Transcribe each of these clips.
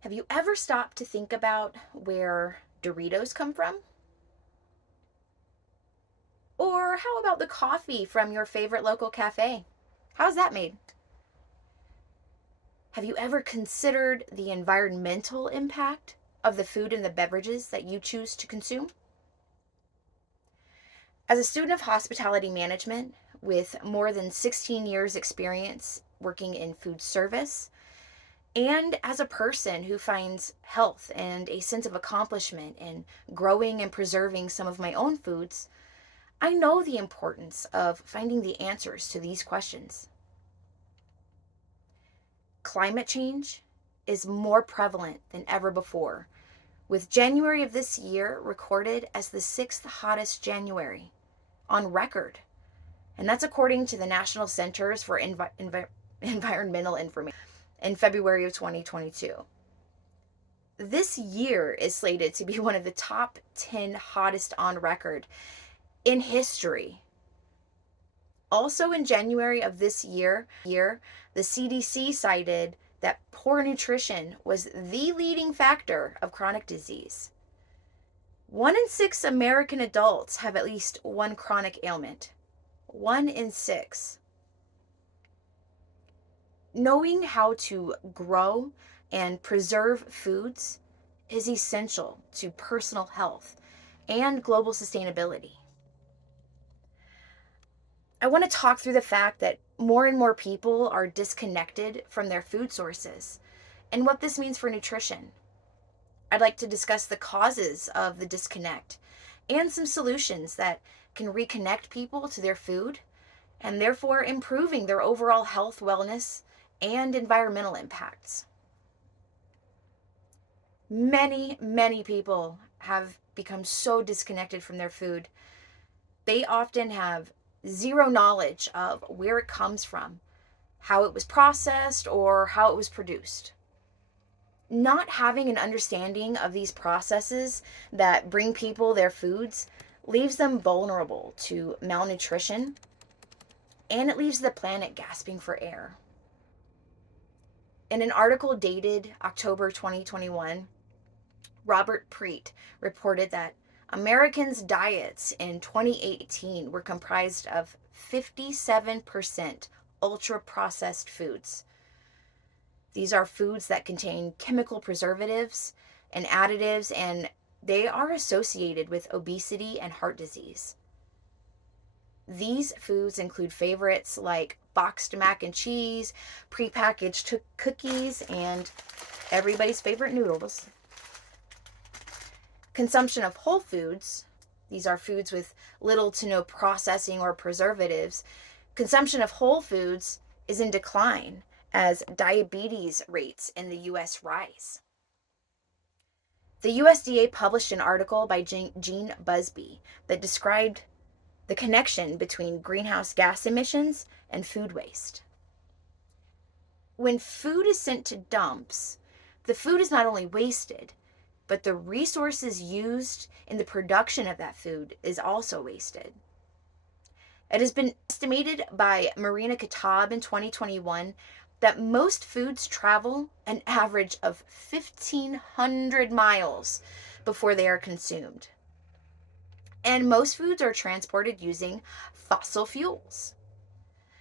Have you ever stopped to think about where Doritos come from? Or how about the coffee from your favorite local cafe? How's that made? Have you ever considered the environmental impact of the food and the beverages that you choose to consume? As a student of hospitality management with more than 16 years' experience working in food service, and as a person who finds health and a sense of accomplishment in growing and preserving some of my own foods, I know the importance of finding the answers to these questions. Climate change is more prevalent than ever before, with January of this year recorded as the sixth hottest January on record. And that's according to the National Centers for Environmental Information in February of 2022. This year is slated to be one of the top 10 hottest on record in history. Also in January of this year, the CDC cited that poor nutrition was the leading factor of chronic disease. 1 in 6 American adults have at least one chronic ailment. 1 in 6. Knowing how to grow and preserve foods is essential to personal health and global sustainability. I want to talk through the fact that more and more people are disconnected from their food sources and what this means for nutrition. I'd like to discuss the causes of the disconnect and some solutions that can reconnect people to their food and therefore improving their overall health, wellness, and environmental impacts. Many people have become so disconnected from their food. They often have zero knowledge of where it comes from, how it was processed, or how it was produced. Not having an understanding of these processes that bring people their foods leaves them vulnerable to malnutrition, and it leaves the planet gasping for air. In an article dated October 2021, Robert Preet reported that Americans' diets in 2018 were comprised of 57% ultra-processed foods. These are foods that contain chemical preservatives and additives, and they are associated with obesity and heart disease. These foods include favorites like boxed mac and cheese, prepackaged cookies, and everybody's favorite noodles. Consumption of whole foods, these are foods with little to no processing or preservatives. Consumption of whole foods is in decline as diabetes rates in the US rise. The USDA published an article by Gene Busby that described the connection between greenhouse gas emissions and food waste. When food is sent to dumps, the food is not only wasted, but the resources used in the production of that food is also wasted. It has been estimated by Marina Katab in 2021 that most foods travel an average of 1,500 miles before they are consumed. And most foods are transported using fossil fuels.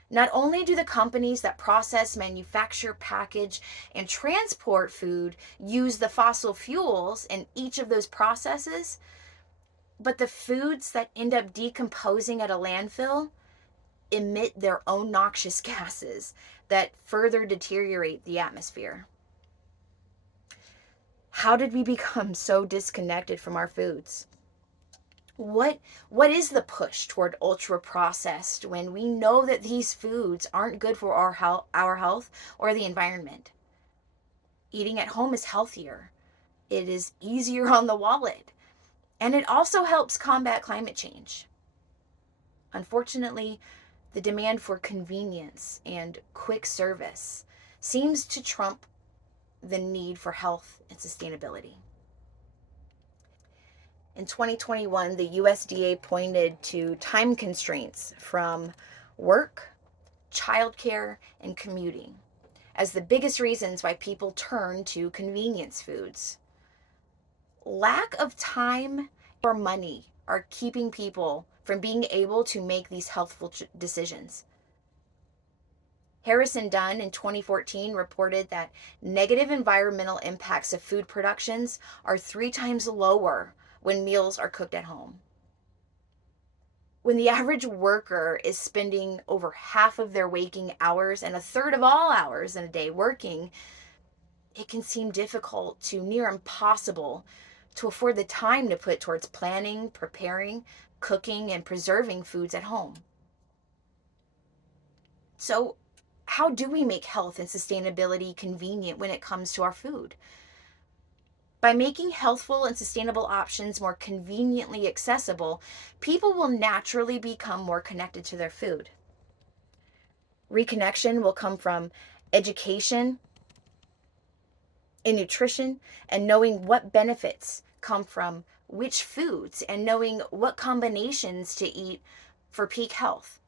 Not only do the companies that process, manufacture, package, and transport food use the fossil fuels in each of those processes, but the foods that end up decomposing at a landfill emit their own noxious gases that further deteriorate the atmosphere. How did we become so disconnected from our foods? What is the push toward ultra processed when we know that these foods aren't good for our health or the environment? Eating at home is healthier. It is easier on the wallet, and it also helps combat climate change. Unfortunately, the demand for convenience and quick service seems to trump the need for health and sustainability. In 2021, the USDA pointed to time constraints from work, childcare, and commuting, as the biggest reasons why people turn to convenience foods. Lack of time or money are keeping people from being able to make these healthful decisions. Harrison Dunn in 2014 reported that negative environmental impacts of food productions are 3 times lower when meals are cooked at home. When the average worker is spending over half of their waking hours and a third of all hours in a day working, it can seem difficult to near impossible to afford the time to put towards planning, preparing, cooking, and preserving foods at home. So, how do we make health and sustainability convenient when it comes to our food? By making healthful and sustainable options more conveniently accessible, people will naturally become more connected to their food. Reconnection will come from education in nutrition and knowing what benefits come from which foods and knowing what combinations to eat for peak health.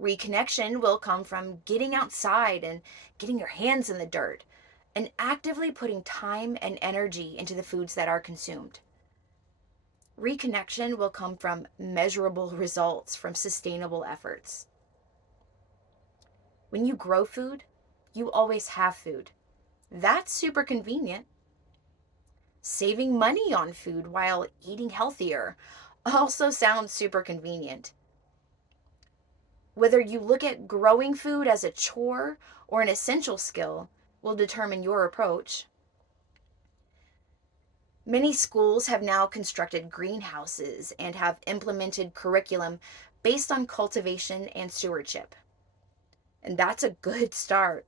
Reconnection will come from getting outside and getting your hands in the dirt and actively putting time and energy into the foods that are consumed. Reconnection will come from measurable results from sustainable efforts. When you grow food, you always have food. That's super convenient. Saving money on food while eating healthier also sounds super convenient. Whether you look at growing food as a chore or an essential skill will determine your approach. Many schools have now constructed greenhouses and have implemented curriculum based on cultivation and stewardship. And that's a good start.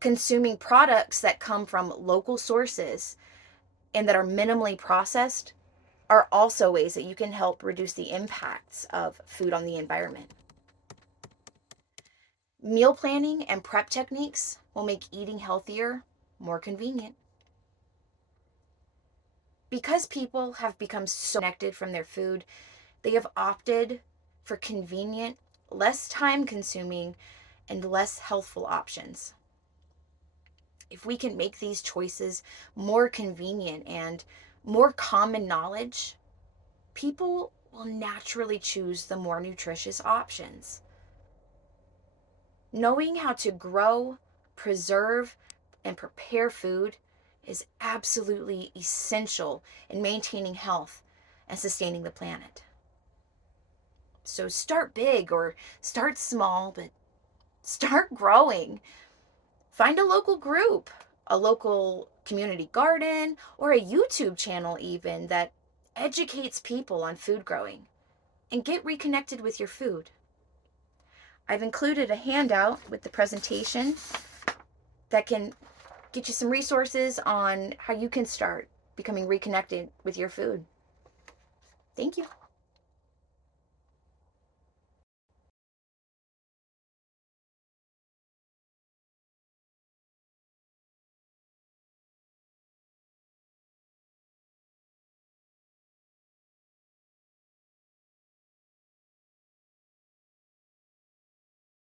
Consuming products that come from local sources and that are minimally processed are also ways that you can help reduce the impacts of food on the environment. Meal planning and prep techniques will make eating healthier more convenient. Because people have become so connected from their food, they have opted for convenient, less time consuming, and less healthful options. If we can make these choices more convenient and more common knowledge, people will naturally choose the more nutritious options. Knowing how to grow, preserve, and prepare food is absolutely essential in maintaining health and sustaining the planet. So start big or start small, but start growing. Find a local group, a local community garden, or a YouTube channel even that educates people on food growing, and get reconnected with your food. I've included a handout with the presentation that can get you some resources on how you can start becoming reconnected with your food. Thank you.